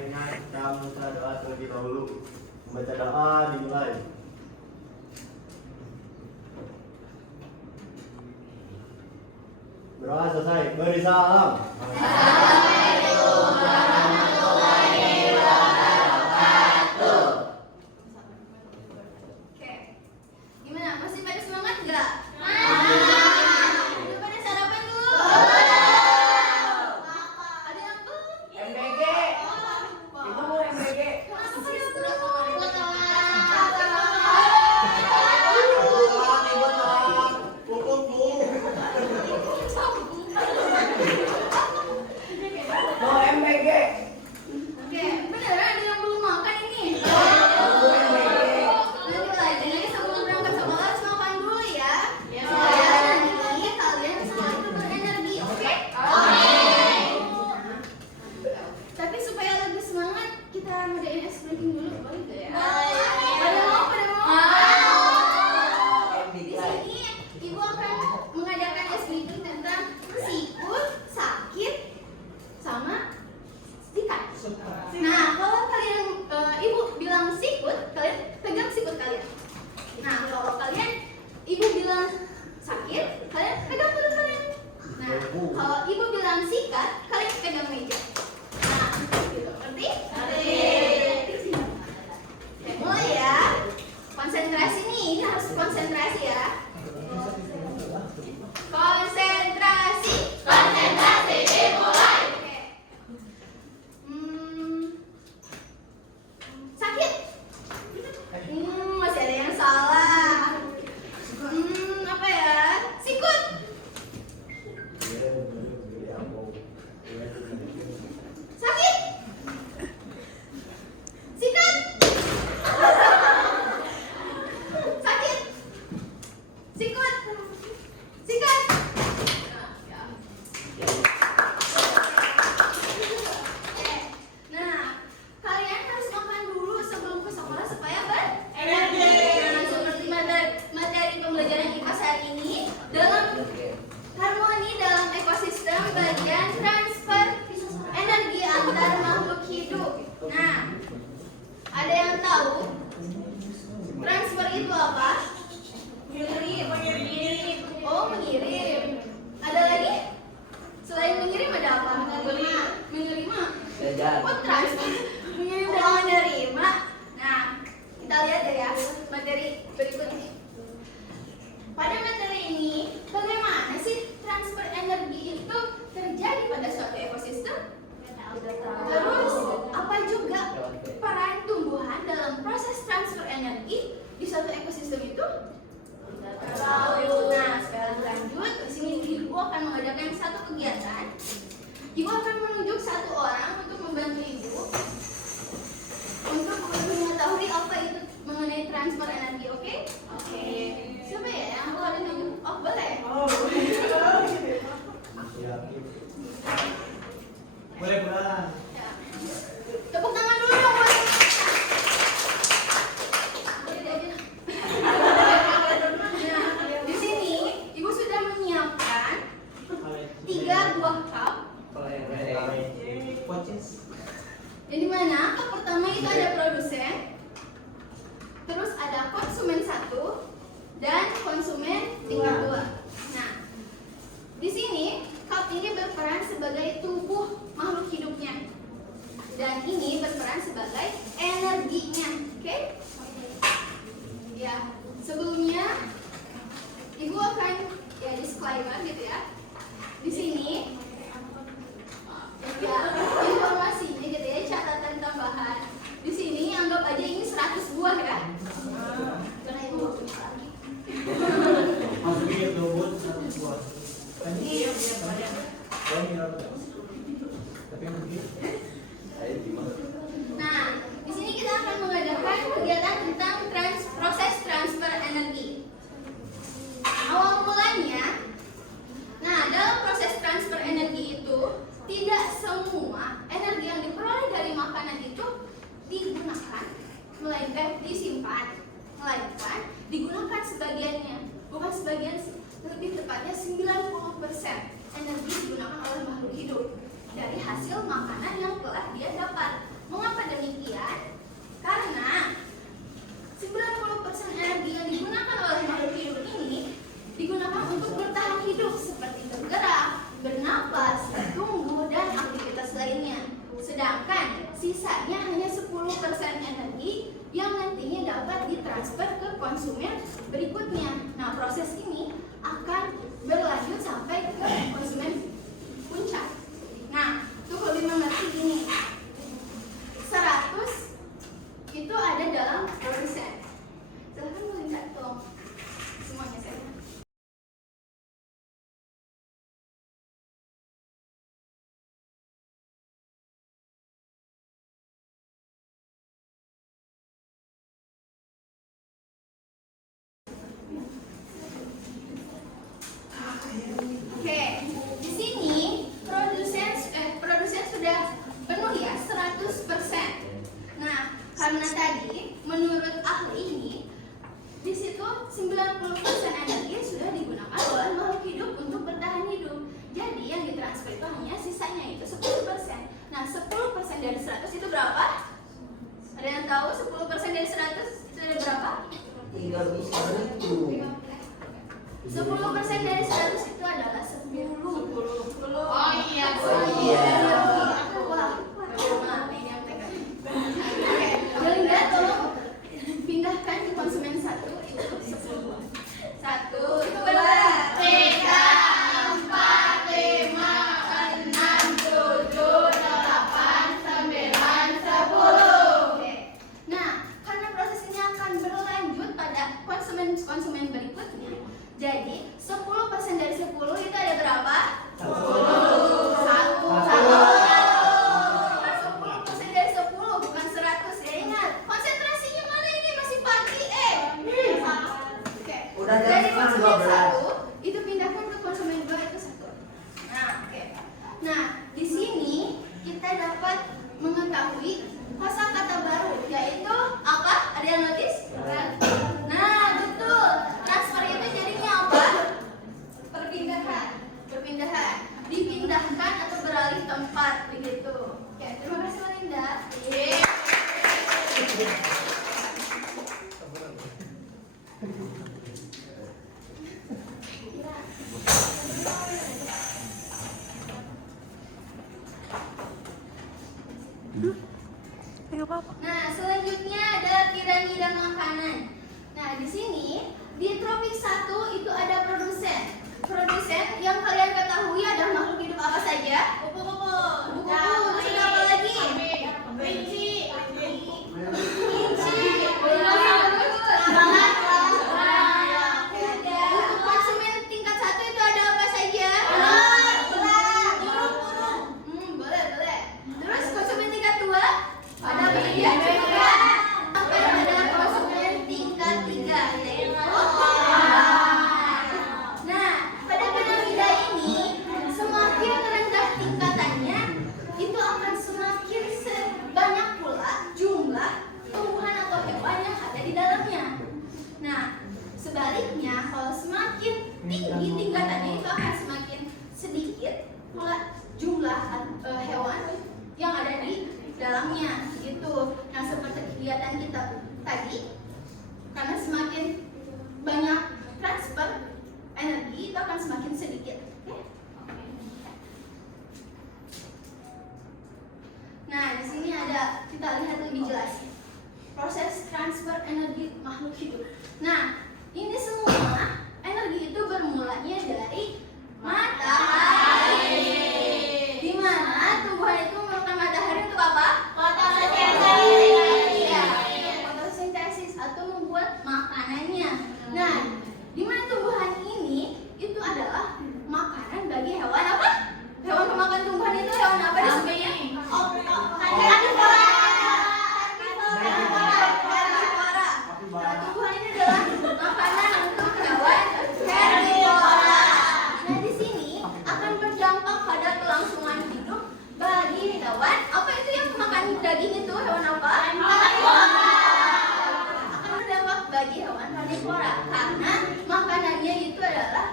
baiknya kita membaca doa terlebih dahulu. Membaca doa dimulai. Berdoa selesai. Beri salam. Oke, gimana? Masih pada semangat nggak? Udah pada sarapan dulu? Ada yang belum? MBG. Ibu mau MBG. Kenapa pada belum? Mau MBG. Oke, beneran ada yang belum makan ini? Mau MBG. Lanjut lagi, sebelum berangkat sekolah harus makan dulu ya. Supaya nanti kalian selalu berenergi, oke? Tapi supaya lebih semangat, kita ngadain ice breaking dulu, boleh gak ya? Pada mau? Di sini ibu akan mengadakan ice breaking tentang sikut, sakit, sama sikat. Nah, kalau kalian ibu bilang sikut, kalian pegang sikut kalian. Nah, kalau kalian ibu bilang sakit, kalian pegang perut kalian. Nah, kalau ibu bilang sikat, kalian pegang meja. Nah, gitu. Ngerti? Oke, mulai ya. Konsentrasi nih, ini harus konsentrasi ya. Konsentrasi. Konsentrasi dimulai. Oke. Sakit. Masih ada yang salah. Apa ya? Sikut. Sakit. Sikat. Sakit. Sikut. Sikat. Nah, kalian harus makan dulu sebelum ke sekolah supaya berenergi. Nah, seperti materi pembelajaran IPA saat ini dalam harmoni dalam ekosistem bagian transfer energi antar makhluk hidup. Nah, ada yang tahu transfer itu apa? Mengirim. Oh, mengirim. Ada lagi? Selain mengirim ada apa? Menerima. Oh, transfer. Mengirim dan menerima. Nah, kita lihat ya materi berikutnya. Pada materi ini, bagaimana sih transfer energi itu terjadi pada suatu ekosistem? Terus, apa juga peran tumbuhan dalam proses transfer energi di suatu ekosistem itu? Nah, sekarang lanjut. Di sini ibu akan mengadakan satu kegiatan. Ibu akan menunjuk satu orang untuk membantu ibu untuk mengetahui apa itu mengenai transfer energi, oke? Oke. Siapa ya yang boleh nunjuk? Oh, boleh. Boleh pulang. Ya. Tepuk tangan dulu dong, boleh. Nah, di sini ibu sudah menyiapkan 3 buah cup. Yang dimana cup pertama itu ada produsen, terus ada konsumen 1 dan konsumen tingkat 2. Nah, di sini cup ini berperan sebagai tubuh makhluk hidupnya dan ini berperan sebagai energinya, oke? Ya, sebelumnya ibu akan ya disclaimer gitu ya. Di sini ya informasinya gitu ya, catatan tambahan. Di sini anggap aja ini 100 buah ya. Karena ibu mau coba lagi. Masukin itu buat satu buah. Iya. Tapi yang begini. Nah, di sini kita akan mengadakan kegiatan tentang proses transfer energi. Awal mulanya, nah dalam proses transfer energi itu tidak semua energi yang diperoleh dari makanan itu digunakan, melainkan disimpan, melainkan digunakan sebagiannya, bukan sebagian, lebih tepatnya 90% energi digunakan oleh makhluk hidup dari hasil makanan yang telah dia dapat. Mau 10% dari 100 itu adalah 10. Oh iya. Oh iya. Belinda, tolong pindahkan ke konsumen 1 itu 10. 1, 2, 3, 4, 5, 6, 7, 8, 9, 10. Oke. Nah, karena proses ini akan berlanjut pada konsumen berikutnya. Jadi 10% dari 10 itu ada berapa? 10 dari 10 bukan 100 ya, ingat. Konsentrasinya mana ini, masih pagi Oke. Udah jam Dari setengah konsumen 12. 1 itu pindahkan ke konsumen 2 itu 1. Nah, oke. Nah, di sini kita dapat mengetahui kosakata baru, yaitu apa? Ada yang notice? Nah, betul. Transfer itu jadinya apa? Perpindahan. Dipindahkan atau beralih tempat begitu. Oke, terima kasih Melinda. Nah, selanjutnya ada piramida dan makanan. Nah, di sini di tropik 1 itu ada produsen. Produsen yang kalian ketahui ada makhluk hidup apa saja? Kupu-kupu. Terus ada apa lagi? Kelinci. Untuk konsumen tingkat 1 itu ada apa saja? Burung. Boleh. Terus konsumen tingkat 2 ada apa saja? Sampai ada konsumen tingkat 3 yaitu Nah, pada piramida ini semakin rendah tingkatannya itu akan semakin banyak pula jumlah tumbuhan atau hewan yang ada di dalamnya. Nah, sebaliknya kalau semakin tinggi tingkatannya itu akan semakin sedikit pula jumlah hewan yang ada di dalamnya gitu. Nah, seperti kegiatan kita tadi, karena semakin banyak transfer energi itu akan semakin sedikit. Oke? Nah, di sini ada, kita lihat lebih jelas proses transfer energi makhluk hidup. Nah, ini semua energi itu bermulanya dari matahari. Di mana tumbuhan itu memerlukan matahari untuk apa? Fotosintesis atau membuat makanannya. Nah, di mana tumbuhan ini itu adalah makanan bagi hewan apa? Hewan pemakan tumbuhan itu hewan apa disebutnya? Herbivora. Nah, tumbuhan ini adalah makanan untuk hewan herbivora. Nah, di sini akan berdampak pada kelangsungan hidup bagi hewan. Apa itu yang makan daging itu? Hewan apa? Akan berdampak bagi hewan karnivora karena makanannya itu adalah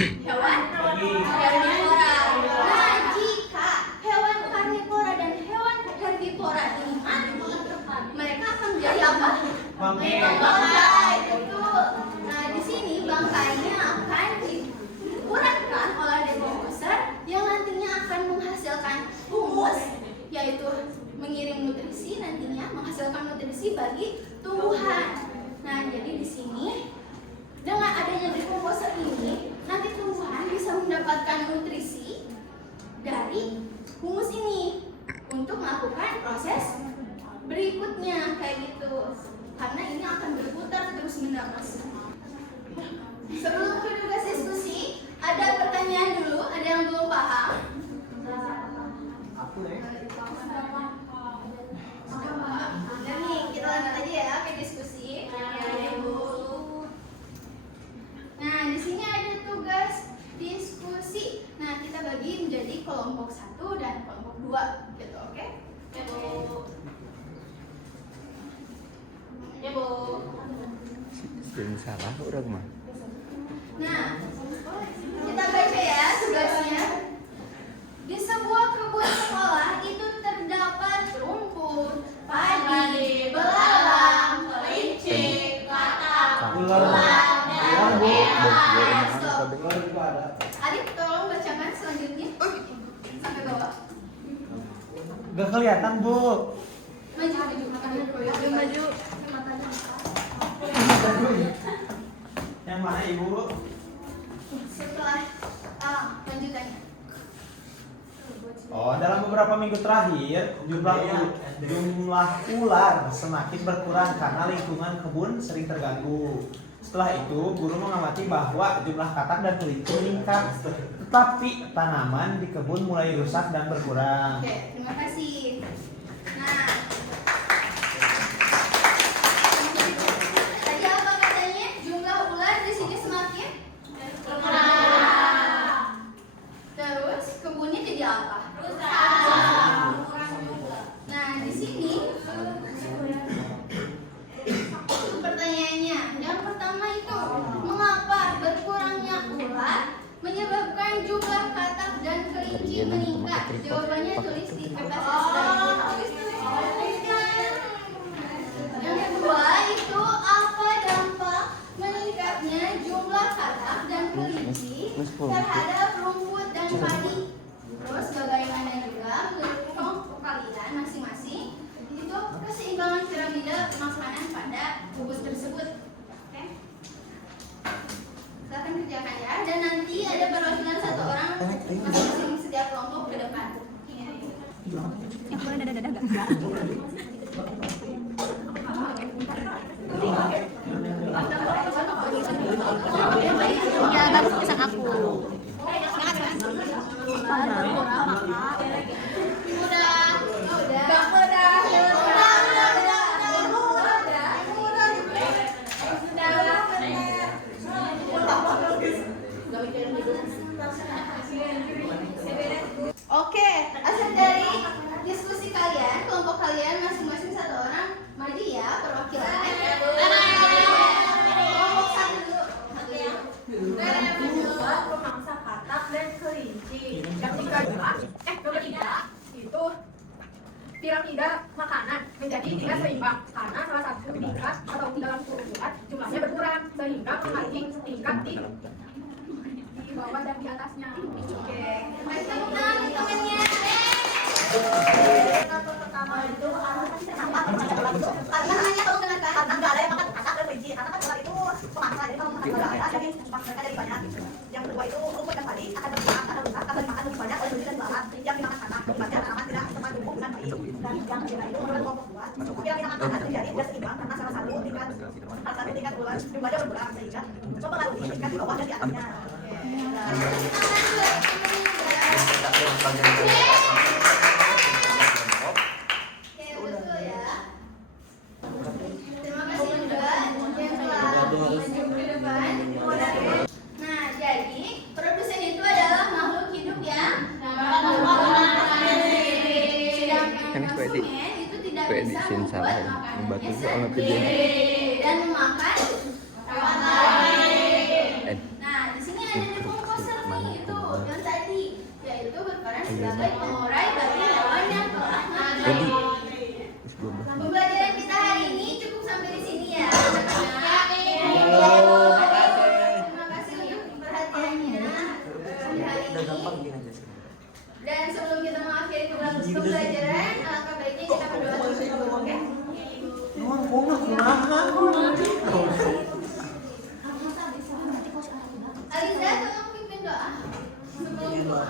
hewan herbivora. Nah, jika hewan karnivora dan hewan herbivora ini mati, mereka akan menjadi apa? Bangkai. Betul. Nah, di sini bangkainya akan diuratkan oleh decomposer yang nantinya akan menghasilkan humus, yaitu mengirim nutrisi, nantinya menghasilkan nutrisi bagi tumbuhan. Nah, jadi di sini dengan adanya decomposer ini, nanti tumbuhan bisa mendapatkan nutrisi dari humus ini untuk melakukan proses berikutnya kayak gitu. Karena ini akan berputar terus menerus. Sebelum ke tugas diskusi, ada pertanyaan dulu. Ada yang belum paham? Aku ya. Nah, nih kita lanjut aja ya ke diskusi. Nah, di sini ada tugas diskusi. Nah, kita bagi menjadi kelompok 1 dan kelompok 2 gitu, oke? Ya, Bu. Yang salah orang mah. Nah, kita baca ya tugasnya. Di sebuah kebun sekolah itu terdapat rumput, padi, belalang, kelinci, katak, ular, nyamuk, Adit, tolong bacakan selanjutnya. Sampai bawah. Gak kelihatan, Bu. Maju. Maju. Yang mana, Ibu? Setelah lanjutannya. Oh, dalam beberapa minggu terakhir, jumlah ular semakin berkurang karena lingkungan kebun sering terganggu. Setelah itu, guru mengamati bahwa jumlah katak dan kelinci meningkat, tetapi tanaman di kebun mulai rusak dan berkurang. Oke, terima kasih. Nah, tadi apa katanya? Jumlah ular di sini semakin berkurang. Terus kebunnya jadi apa? Nah, di sini pertanyaannya, yang pertama itu mengapa berkurangnya ular menyebabkan jumlah katak dan kelinci meningkat? Jawabannya tulis di kertas Yang kedua itu apa dampak meningkatnya jumlah katak dan kelinci terhadap rumput dan padi? Terus bagaimana juga menurut kelompok kalian masing-masing itu keseimbangan piramida makanan pada kubus tersebut? Oke? Silakan kerjakan ya. Dan nanti ada perwakilan satu orang masing-masing setiap kelompok ke depan. Ya, bagus pesan aku. Oke, hasil dari diskusi kalian, kelompok kalian masing-masing satu orang maju ya perwakilannya. Kelompok satu dulu. Pemangsa katak dan kelinci. Yang ketiga itu piramida makanan menjadi tidak seimbang karena salah satu tingkat atau dalam suatu bulan jumlahnya berkurang sehingga memancing tingkat di bawah dan di atasnya. Oke. Teman-temannya. Pertama itu Karena hanya tahu kenapa? karena nggak ada yang makan katak dan kelinci karena kan ular itu pemangsa jadi kalau makan ular jadi mereka jadi banyak. Yang kedua itu rumput dan padi akan berkurang karena ular akan dimakan lebih banyak oleh kelinci dan belalang yang dimakan katak akibatnya tanaman tidak teman tumbuh dengan baik. Dan yang ketiga itu menurut kelompok dua piramida makanan terjadi tidak seimbang karena salah satu tingkat ular jumlahnya berkurang sehingga mempengaruhi tingkat di bawah dan di atasnya. Oke, betul ya. Terima kasih juga yang telah maju ke depan. Nah, jadi produsen itu adalah makhluk hidup yang sedangkan konsumen itu tidak bisa membuat makanannya sendiri dan memakan hewan lain. Nah, di sini ada komposer nih itu yang tadi, yaitu berperan sebagai pengurai bagi hewan yang telah mati. Pembelajaran kita hari ini cukup sampai di sini ya. Terima kasih untuk perhatiannya di hari ini. Dan sebelum kita mengakhiri pembelajaran, alangkah baiknya kita berdoa terlebih dahulu, oke? Aliza, tolong pimpin doa sebelum doa.